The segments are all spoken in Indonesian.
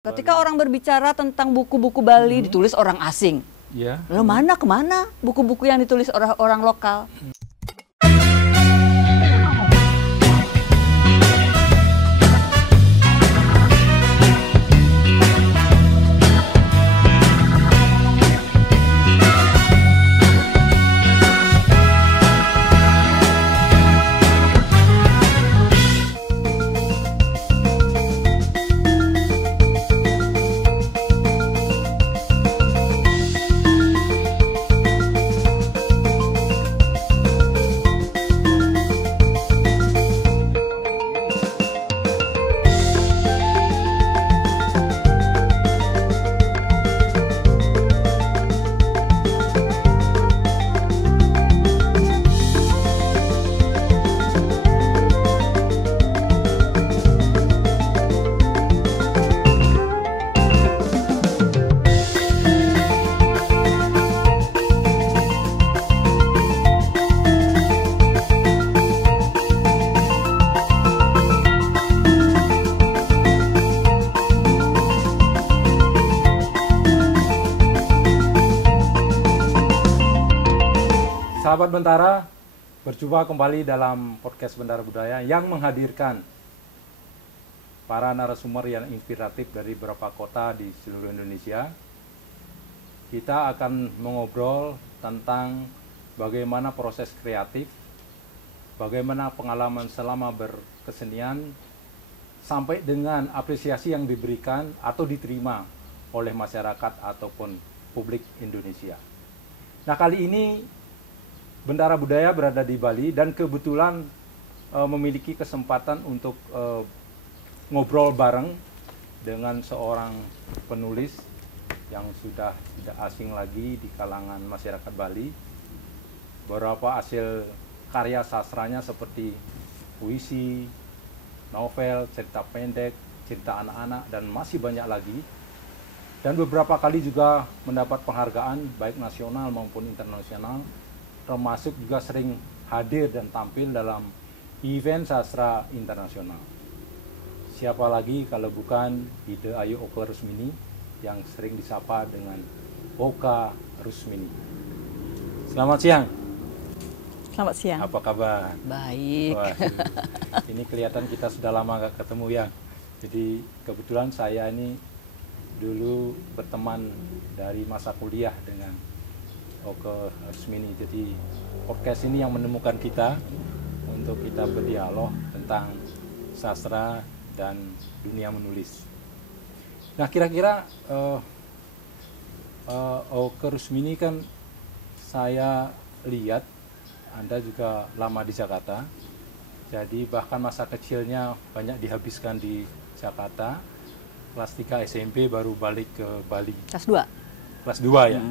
Ketika orang berbicara tentang buku-buku Bali ditulis orang asing, ya. Lalu kemana buku-buku yang ditulis orang lokal? Sahabat Bentara, berjumpa kembali dalam podcast Bentara Budaya yang menghadirkan para narasumber yang inspiratif dari beberapa kota di seluruh Indonesia. Kita akan mengobrol tentang bagaimana proses kreatif, bagaimana pengalaman selama berkesenian, sampai dengan apresiasi yang diberikan atau diterima oleh masyarakat ataupun publik Indonesia. Nah, kali ini Bentara Budaya berada di Bali dan kebetulan memiliki kesempatan untuk ngobrol bareng dengan seorang penulis yang sudah tidak asing lagi di kalangan masyarakat Bali. Beberapa hasil karya sastranya seperti puisi, novel, cerita pendek, cerita anak-anak, dan masih banyak lagi. Dan beberapa kali juga mendapat penghargaan baik nasional maupun internasional, termasuk juga sering hadir dan tampil dalam event sastra internasional. Siapa lagi kalau bukan Ide Ayu Oka Rusmini yang sering disapa dengan Oka Rusmini. Selamat siang. Selamat siang. Apa kabar? Baik. Waduh, ini kelihatan kita sudah lama gak ketemu ya. Jadi kebetulan saya ini dulu berteman dari masa kuliah dengan Oka Rusmini. Jadi podcast ini yang menemukan kita untuk kita berdialog tentang sastra dan dunia menulis. Nah, kira-kira Oka Rusmini kan saya lihat Anda juga lama di Jakarta. Jadi bahkan masa kecilnya banyak dihabiskan di Jakarta. Kelas 3 SMP baru balik ke Bali. Kelas 2? Kelas 2 ya.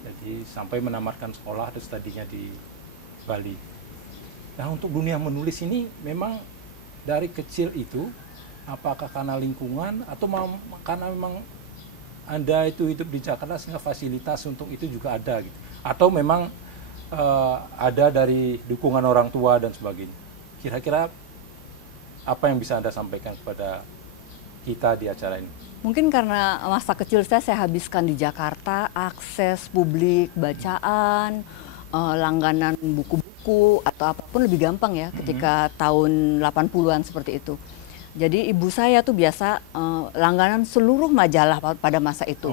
Jadi sampai menamatkan sekolah atau studinya di Bali. Nah, untuk dunia menulis ini memang dari kecil itu, apakah karena lingkungan atau karena memang Anda itu hidup di Jakarta sehingga fasilitas untuk itu juga ada gitu. Atau memang ada dari dukungan orang tua dan sebagainya. Kira-kira apa yang bisa Anda sampaikan kepada kita di acara ini? Mungkin karena masa kecil saya habiskan di Jakarta, akses publik, bacaan, langganan buku-buku atau apapun lebih gampang ya ketika tahun 80-an seperti itu. Jadi ibu saya tuh biasa langganan seluruh majalah pada masa itu.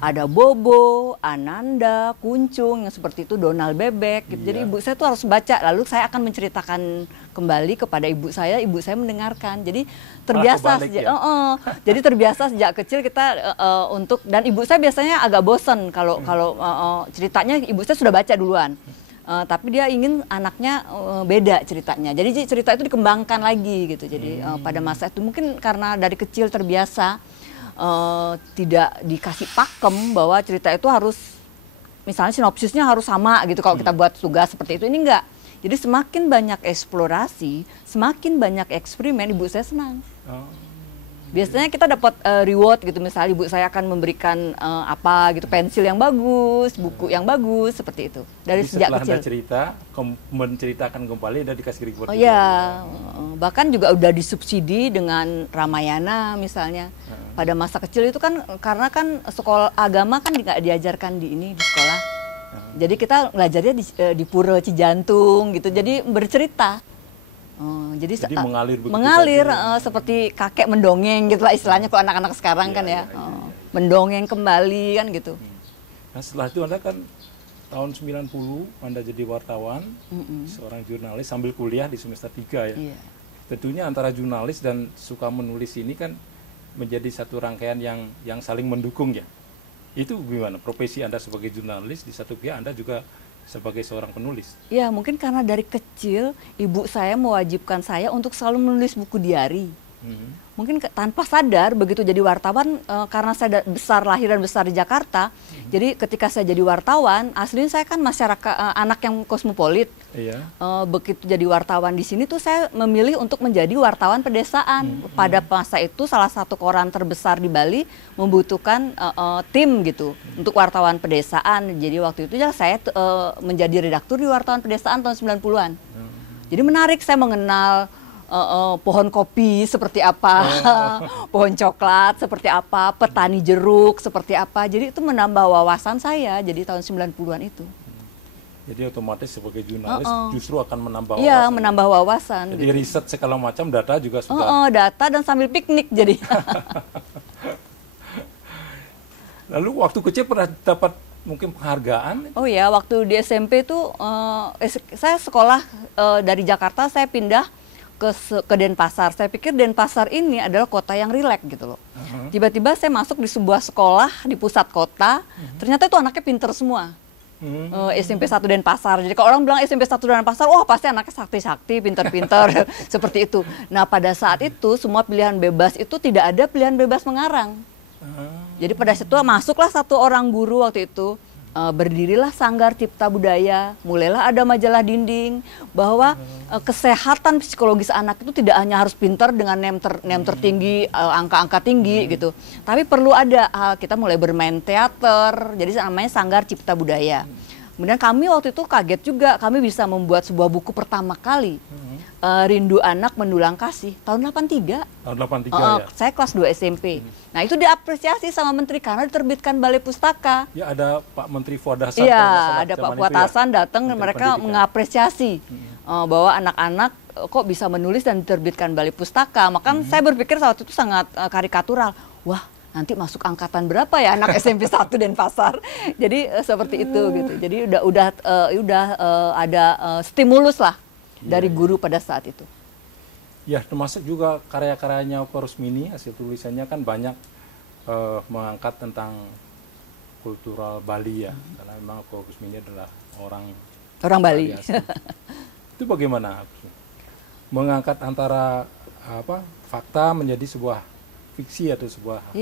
Ada Bobo, Ananda, Kuncung, yang seperti itu, Donald Bebek gitu. Jadi ibu saya tuh harus baca, lalu saya akan menceritakan kembali kepada ibu saya mendengarkan. Jadi terbiasa jadi terbiasa sejak kecil kita untuk, dan ibu saya biasanya agak bosen kalau ceritanya ibu saya sudah baca duluan. Tapi dia ingin anaknya beda ceritanya. Jadi cerita itu dikembangkan lagi gitu. Jadi pada masa itu mungkin karena dari kecil terbiasa tidak dikasih pakem bahwa cerita itu harus, misalnya sinopsisnya harus sama gitu kalau kita buat tugas seperti itu. Ini enggak. Jadi semakin banyak eksplorasi, semakin banyak eksperimen, ibu saya senang. Biasanya kita dapat reward gitu, misalnya ibu saya akan memberikan apa gitu, pensil yang bagus, buku yang bagus, seperti itu. Dari Jadi sejak setelah kecil. Anda cerita, menceritakan kembali ada dikasih reward Oh juga. ya, bahkan juga udah disubsidi dengan Ramayana misalnya. Pada masa kecil itu kan, karena kan sekolah agama kan nggak diajarkan di sekolah. Jadi kita belajarnya di Pura Cijantung gitu, jadi bercerita. Jadi mengalir begitu mengalir saja. seperti kakek mendongeng gitu lah istilahnya kalau anak-anak sekarang kan ya. Mendongeng kembali kan gitu. Nah setelah itu Anda kan tahun 90 Anda jadi wartawan, seorang jurnalis sambil kuliah di semester 3 ya. Iya. Tentunya antara jurnalis dan suka menulis ini kan menjadi satu rangkaian yang saling mendukung ya. Itu gimana profesi Anda sebagai jurnalis, di satu pihak Anda juga sebagai seorang penulis? Ya mungkin karena dari kecil ibu saya mewajibkan saya untuk selalu menulis buku diari. Mungkin tanpa sadar begitu jadi wartawan, karena saya lahir dan besar di Jakarta, jadi ketika saya jadi wartawan, aslinya saya kan masyarakat anak yang kosmopolit. Iya. Begitu jadi wartawan di sini tuh saya memilih untuk menjadi wartawan pedesaan. Pada masa itu salah satu koran terbesar di Bali membutuhkan tim gitu untuk wartawan pedesaan. Jadi waktu itu ya saya menjadi redaktur di wartawan pedesaan tahun 90-an. Jadi menarik, saya mengenal pohon kopi seperti apa, pohon coklat seperti apa, petani jeruk seperti apa. Jadi itu menambah wawasan saya jadi tahun 90-an itu. Jadi otomatis sebagai jurnalis justru akan menambah Iya, wawasan. menambah wawasan. Jadi gitu. riset segala macam, data juga sudah. Data dan sambil piknik jadi. Lalu waktu kecil pernah dapat mungkin penghargaan? Oh ya, waktu di SMP itu saya sekolah dari Jakarta, saya pindah ke Denpasar. Saya pikir Denpasar ini adalah kota yang rileks gitu loh. Tiba-tiba saya masuk di sebuah sekolah di pusat kota, ternyata itu anaknya pinter semua. SMP 1 Denpasar. Jadi kalau orang bilang SMP 1 Denpasar, wah pasti anaknya sakti-sakti, pinter-pinter, seperti itu. Nah pada saat itu semua pilihan bebas itu tidak ada pilihan bebas mengarang. Jadi pada situ masuklah satu orang guru waktu itu, berdirilah Sanggar Cipta Budaya, mulailah ada majalah dinding, bahwa kesehatan psikologis anak itu tidak hanya harus pintar dengan nem tertinggi, angka-angka tinggi gitu, tapi perlu ada kita mulai bermain teater, jadi namanya Sanggar Cipta Budaya. Kemudian kami waktu itu kaget juga, kami bisa membuat sebuah buku pertama kali, Rindu Anak Mendulang Kasih, tahun 83. Tahun 83 ya? Saya kelas 2 SMP. Nah itu diapresiasi sama Menteri karena diterbitkan Balai Pustaka. Ya ada Pak Menteri Fuad Hasan. Iya, ada Pak Fuad Hasan datang dan mereka mengapresiasi bahwa anak-anak kok bisa menulis dan diterbitkan Balai Pustaka. Maka saya berpikir saat itu sangat karikatural. Wah, nanti masuk angkatan berapa ya anak SMP 1 Denpasar? Jadi seperti itu gitu. Jadi udah ada stimulus lah dari guru pada saat itu. Ya, termasuk juga karya-karyanya Oko Rusmini, hasil tulisannya kan banyak mengangkat tentang kultural Bali ya, karena memang Oko Rusmini adalah orang Bali. Itu bagaimana mengangkat antara fakta menjadi sebuah fiksi atau sebuah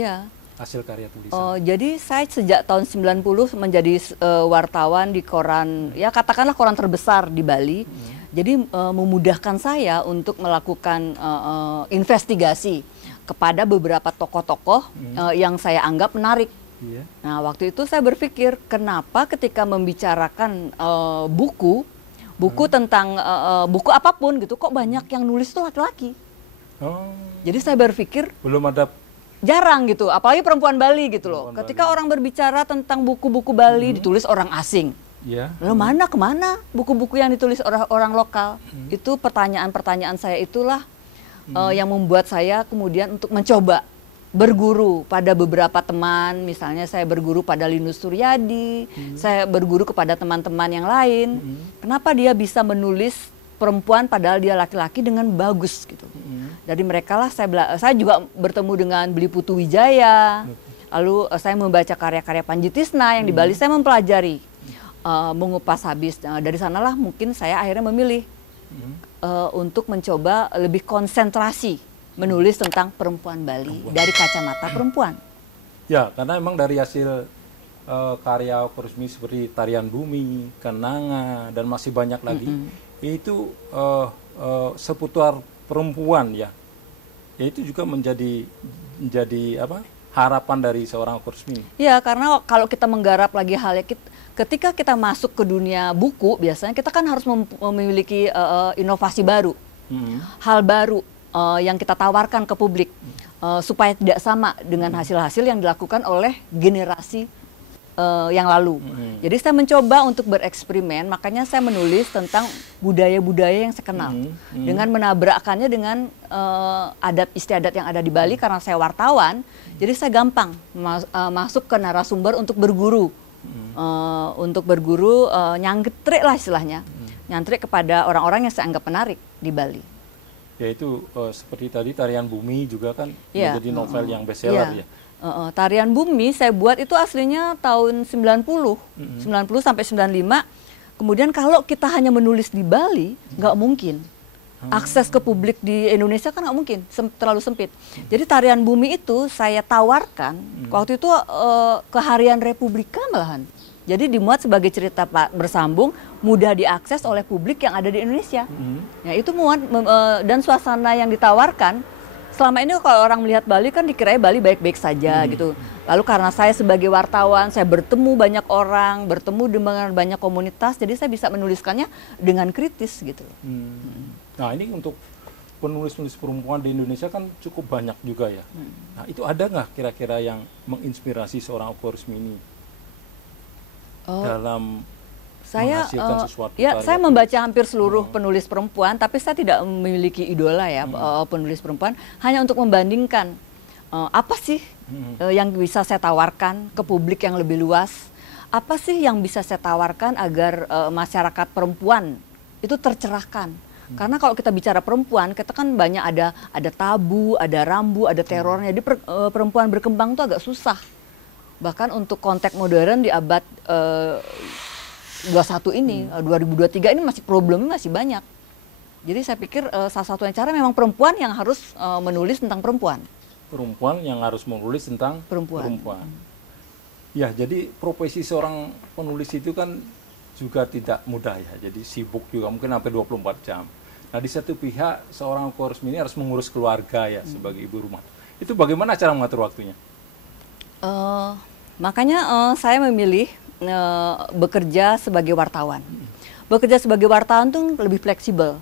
hasil karya tulisan? Jadi saya sejak tahun 90 menjadi wartawan di koran, ya katakanlah koran terbesar di Bali. Jadi memudahkan saya untuk melakukan investigasi kepada beberapa tokoh-tokoh yang saya anggap menarik. Nah waktu itu saya berpikir, kenapa ketika membicarakan buku tentang buku apapun gitu, kok banyak yang nulis tuh laki-laki. Jadi saya berpikir belum ada, jarang gitu, apalagi perempuan Bali gitu loh. Ketika orang berbicara tentang buku-buku Bali ditulis orang asing. Lalu kemana buku-buku yang ditulis orang lokal? Itu pertanyaan-pertanyaan saya itulah yang membuat saya kemudian untuk mencoba berguru pada beberapa teman. Misalnya saya berguru pada Linus Suryadi, saya berguru kepada teman-teman yang lain. Kenapa dia bisa menulis perempuan padahal dia laki-laki dengan bagus gitu. Dari mereka lah saya juga bertemu dengan Beli Putu Wijaya. Lalu saya membaca karya-karya Panji Tisna yang di Bali, saya mempelajari. Mengupas habis. Dari sanalah mungkin saya akhirnya memilih untuk mencoba lebih konsentrasi menulis tentang perempuan Bali dari kacamata perempuan. Ya, karena memang dari hasil karya Oko Rusmini seperti Tarian Bumi, Kenanga, dan masih banyak lagi, itu seputar perempuan ya. Ya itu juga menjadi apa? Harapan dari seorang Oku Rusmini. Ya, karena kalau kita menggarap lagi halnya, ketika kita masuk ke dunia buku, biasanya kita kan harus memiliki inovasi baru, hal baru yang kita tawarkan ke publik, supaya tidak sama dengan hasil-hasil yang dilakukan oleh generasi yang lalu. Jadi saya mencoba untuk bereksperimen, makanya saya menulis tentang budaya-budaya yang saya kenal, dengan menabrakkannya dengan adat istiadat yang ada di Bali. Karena saya wartawan, jadi saya gampang masuk ke narasumber untuk berguru, nyantrik lah istilahnya, nyantrik kepada orang-orang yang saya anggap menarik di Bali. Yaitu seperti tadi Tarian Bumi juga kan menjadi novel yang bestseller ya. Tarian Bumi saya buat itu aslinya tahun 90 sampai 95. Kemudian kalau kita hanya menulis di Bali, nggak mungkin. Akses ke publik di Indonesia kan nggak mungkin, terlalu sempit. Jadi Tarian Bumi itu saya tawarkan, waktu itu ke Harian Republika malahan. Jadi dimuat sebagai cerita bersambung, mudah diakses oleh publik yang ada di Indonesia. Ya, itu muat, dan suasana yang ditawarkan. Selama ini kalau orang melihat Bali kan dikira Bali baik-baik saja gitu. Lalu karena saya sebagai wartawan, saya bertemu banyak orang, bertemu dengan banyak komunitas, jadi saya bisa menuliskannya dengan kritis gitu. Nah ini untuk penulis-penulis perempuan di Indonesia kan cukup banyak juga ya. Nah itu ada nggak kira-kira yang menginspirasi seorang Oku Rusmini dalam menghasilkan sesuatu? Saya membaca hampir seluruh penulis perempuan, tapi saya tidak memiliki idola ya penulis perempuan. Hanya untuk membandingkan apa sih yang bisa saya tawarkan ke publik yang lebih luas, apa sih yang bisa saya tawarkan agar masyarakat perempuan itu tercerahkan. Karena kalau kita bicara perempuan, kita kan banyak ada tabu, ada rambu, ada terornya. Jadi perempuan berkembang itu agak susah. Bahkan untuk konteks modern di abad 21 ini, 2023 ini problemnya masih banyak. Jadi saya pikir salah satunya cara memang perempuan yang harus menulis tentang perempuan. Perempuan yang harus menulis tentang perempuan. Ya, jadi profesi seorang penulis itu kan juga tidak mudah ya. Jadi sibuk juga, mungkin sampai 24 jam. Nah di satu pihak seorang Oku Rusmini harus mengurus keluarga ya sebagai ibu rumah. Itu bagaimana cara mengatur waktunya? Makanya saya memilih bekerja sebagai wartawan. Bekerja sebagai wartawan tuh lebih fleksibel.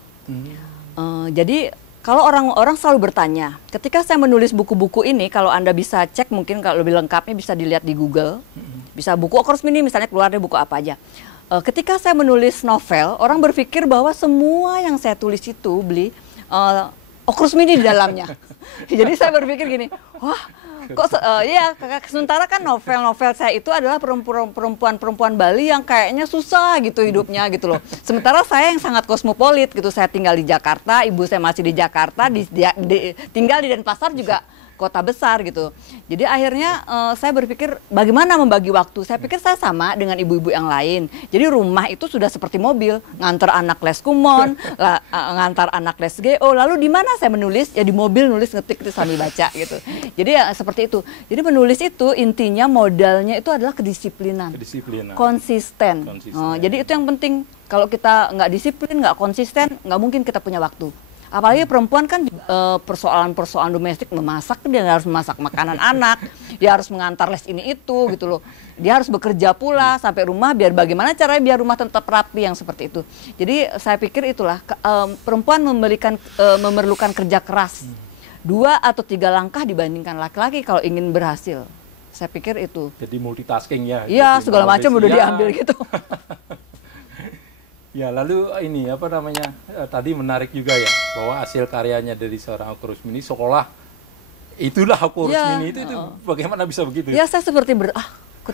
Jadi kalau orang selalu bertanya, ketika saya menulis buku-buku ini, kalau Anda bisa cek mungkin kalau lebih lengkapnya bisa dilihat di Google. Bisa buku Oku Rusmini misalnya keluar dari buku apa aja. Ketika saya menulis novel, orang berpikir bahwa semua yang saya tulis itu Oku Rusmini di dalamnya. Jadi saya berpikir gini, wah kok sementara kan novel-novel saya itu adalah perempuan-perempuan Bali yang kayaknya susah gitu hidupnya gitu loh. Sementara saya yang sangat kosmopolit gitu, saya tinggal di Jakarta, ibu saya masih di Jakarta, tinggal di Denpasar juga kota besar gitu. Jadi akhirnya saya berpikir bagaimana membagi waktu. Saya pikir saya sama dengan ibu-ibu yang lain. Jadi rumah itu sudah seperti mobil, ngantar anak les kumon, ngantar anak les GO. Lalu di mana saya menulis? Ya di mobil nulis, ngetik terus sambil baca gitu. Jadi ya seperti itu. Jadi menulis itu intinya modalnya itu adalah kedisiplinan. Konsisten. Jadi itu yang penting. Kalau kita nggak disiplin, nggak konsisten, nggak mungkin kita punya waktu. Apalagi perempuan kan persoalan-persoalan domestik, memasak, dia harus memasak makanan anak, dia harus mengantar les ini itu gitu loh. Dia harus bekerja pula sampai rumah, biar bagaimana caranya biar rumah tetap rapi yang seperti itu. Jadi saya pikir itulah perempuan memerlukan kerja keras. 2 atau 3 langkah dibandingkan laki-laki kalau ingin berhasil. Saya pikir itu. Jadi multitasking ya. Iya, segala macam udah diambil gitu. Ya, lalu ini apa namanya, tadi menarik juga ya, bahwa hasil karyanya dari seorang Oku Rusmini seolah itulah Oku Rusmini itu bagaimana bisa begitu? Ya, saya seperti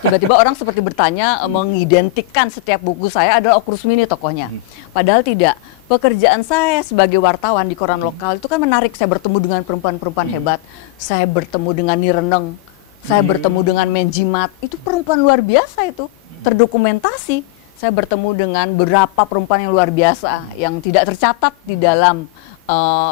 tiba-tiba orang seperti bertanya, mengidentikan setiap buku saya adalah Oku Rusmini tokohnya. Padahal tidak. Pekerjaan saya sebagai wartawan di koran lokal itu kan menarik. Saya bertemu dengan perempuan-perempuan hebat, saya bertemu dengan Nireneng, saya bertemu dengan Menjimat. Itu perempuan luar biasa itu, terdokumentasi. Saya bertemu dengan beberapa perempuan yang luar biasa yang tidak tercatat di dalam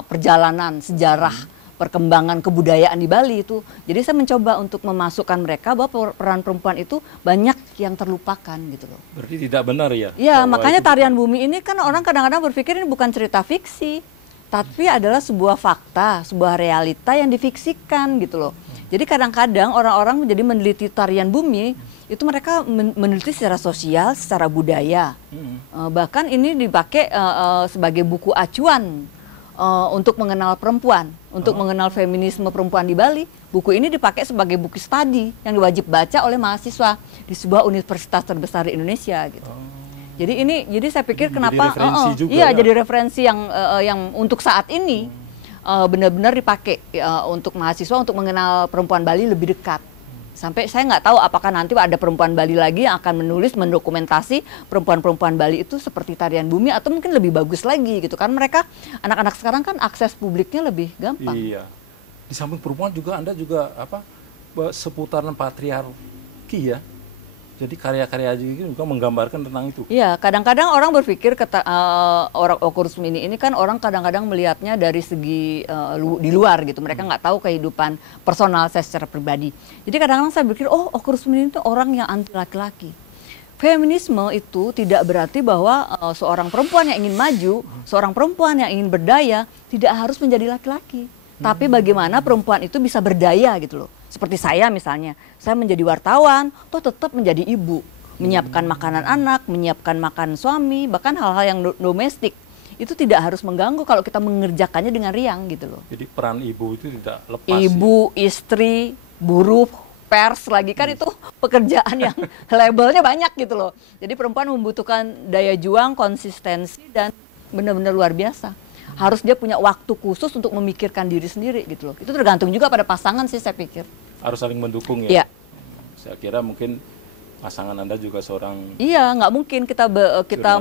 perjalanan sejarah perkembangan kebudayaan di Bali itu. Jadi saya mencoba untuk memasukkan mereka bahwa peran perempuan itu banyak yang terlupakan gitu loh. Berarti tidak benar ya? Ya, makanya Tarian Bumi ini kan orang kadang-kadang berpikir ini bukan cerita fiksi, tapi adalah sebuah fakta, sebuah realita yang difiksikan gitu loh. Jadi kadang-kadang orang-orang menjadi meneliti tarian bumi, itu mereka meneliti secara sosial, secara budaya. Bahkan ini dipakai sebagai buku acuan untuk mengenal perempuan, untuk mengenal feminisme perempuan di Bali. Buku ini dipakai sebagai buku studi yang wajib baca oleh mahasiswa di sebuah universitas terbesar di Indonesia gitu. Jadi saya pikir kenapa jadi referensi yang untuk saat ini benar-benar dipakai untuk mahasiswa untuk mengenal perempuan Bali lebih dekat. Sampai saya nggak tahu apakah nanti ada perempuan Bali lagi yang akan menulis, mendokumentasi perempuan-perempuan Bali itu seperti tarian bumi atau mungkin lebih bagus lagi gitu kan. Mereka anak-anak sekarang kan akses publiknya lebih gampang. Iya. Di samping perempuan juga Anda juga seputaran patriarki ya. Jadi karya-karya juga menggambarkan tentang itu. Iya, kadang-kadang orang berpikir orang Okurus Mini ini kan orang kadang-kadang melihatnya dari segi di luar gitu. Mereka nggak tahu kehidupan personal saya secara pribadi. Jadi kadang-kadang saya berpikir, oh Okurus Mini itu orang yang anti laki-laki. Feminisme itu tidak berarti bahwa seorang perempuan yang ingin maju, seorang perempuan yang ingin berdaya tidak harus menjadi laki-laki. Tapi bagaimana perempuan itu bisa berdaya gitu loh. Seperti saya misalnya, saya menjadi wartawan, toh tetap menjadi ibu. Menyiapkan makanan anak, menyiapkan makan suami, bahkan hal-hal yang domestik. Itu tidak harus mengganggu kalau kita mengerjakannya dengan riang gitu loh. Jadi peran ibu itu tidak lepas. Ibu, istri, buruh, pers lagi kan itu pekerjaan yang labelnya banyak gitu loh. Jadi perempuan membutuhkan daya juang, konsistensi, dan benar-benar luar biasa. Harus dia punya waktu khusus untuk memikirkan diri sendiri gitu loh. Itu tergantung juga pada pasangan sih saya pikir. Harus saling mendukung ya? Iya. Saya kira mungkin pasangan Anda juga seorang... Iya, nggak mungkin kita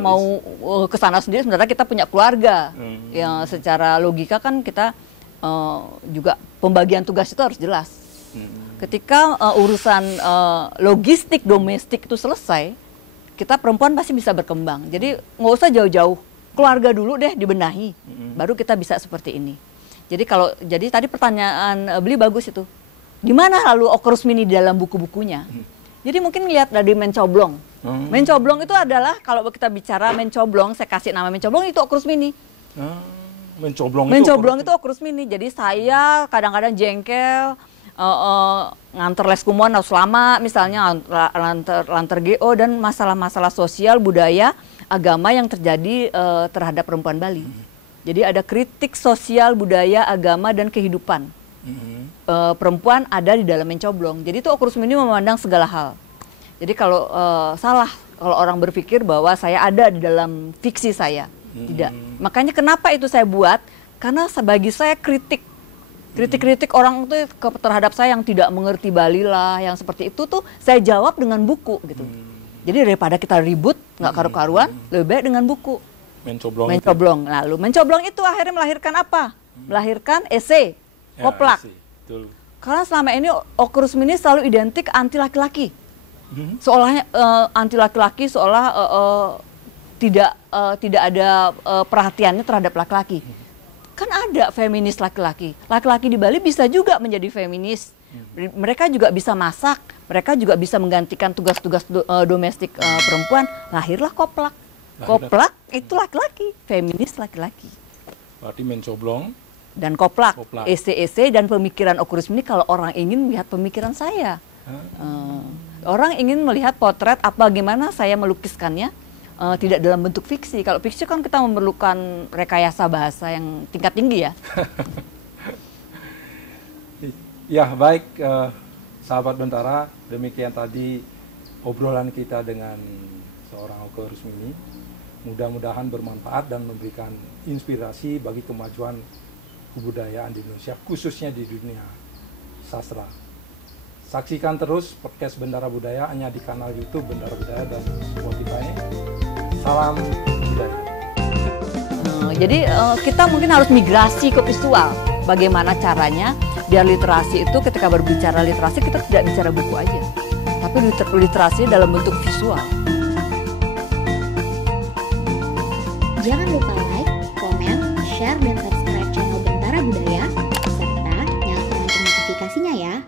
mau ke sana sendiri, sebenarnya kita punya keluarga. Yang secara logika kan kita juga pembagian tugas itu harus jelas. Ketika urusan logistik domestik itu selesai, kita perempuan pasti bisa berkembang. Jadi nggak usah jauh-jauh. Keluarga dulu deh dibenahi, baru kita bisa seperti ini. Jadi tadi pertanyaan beli bagus itu. Di mana lalu Okurus Mini di dalam buku-bukunya? Jadi mungkin lihat dari mencoblong. Mencoblong itu adalah kalau kita bicara mencoblong, saya kasih nama mencoblong itu Okurus Mini. Mencoblong itu Okurus Mini. Jadi saya kadang-kadang jengkel, nganter les kumon harus lama, misalnya lanter GO dan masalah-masalah sosial, budaya, agama yang terjadi terhadap perempuan Bali. Jadi ada kritik sosial, budaya, agama, dan kehidupan. Perempuan ada di dalam mencoblong. Jadi itu Okurus Mini memandang segala hal. Jadi kalau salah kalau orang berpikir bahwa saya ada di dalam fiksi saya. Tidak. Makanya kenapa itu saya buat? Karena bagi saya kritik orang itu terhadap saya yang tidak mengerti Bali lah, yang seperti itu tuh saya jawab dengan buku gitu. Jadi daripada kita ribut, nggak karu-karuan, lebih baik dengan buku. Mencoblong. Lalu mencoblong itu akhirnya melahirkan apa? Melahirkan esai, koplak. Ya, karena selama ini Okurus Mini selalu identik anti laki-laki. Seolahnya anti laki-laki, seolah tidak ada perhatiannya terhadap laki-laki. Kan ada feminis laki-laki. Laki-laki di Bali bisa juga menjadi feminis. Mereka juga bisa masak, mereka juga bisa menggantikan tugas-tugas domestik perempuan. Lahirlah koplak. Koplak itu laki-laki, feminis laki-laki. Berarti mencoblong dan koplak. Esai-esai dan pemikiran Okurus Mini kalau orang ingin melihat pemikiran saya. Orang ingin melihat potret bagaimana saya melukiskannya, tidak dalam bentuk fiksi. Kalau fiksi kan kita memerlukan rekayasa bahasa yang tingkat tinggi ya. Ya baik, sahabat Bentara, demikian tadi obrolan kita dengan seorang Okurus Mini. Mudah-mudahan bermanfaat dan memberikan inspirasi bagi kemajuan kebudayaan di Indonesia, khususnya di dunia sastra. Saksikan terus podcast Bendara Budaya hanya di kanal YouTube Bendara Budaya dan Spotify. Salam budaya. Jadi kita mungkin harus migrasi ke visual. Bagaimana caranya biar literasi itu ketika berbicara literasi kita tidak bicara buku aja, tapi literasi dalam bentuk visual. Jangan lupa like, komen, share, dan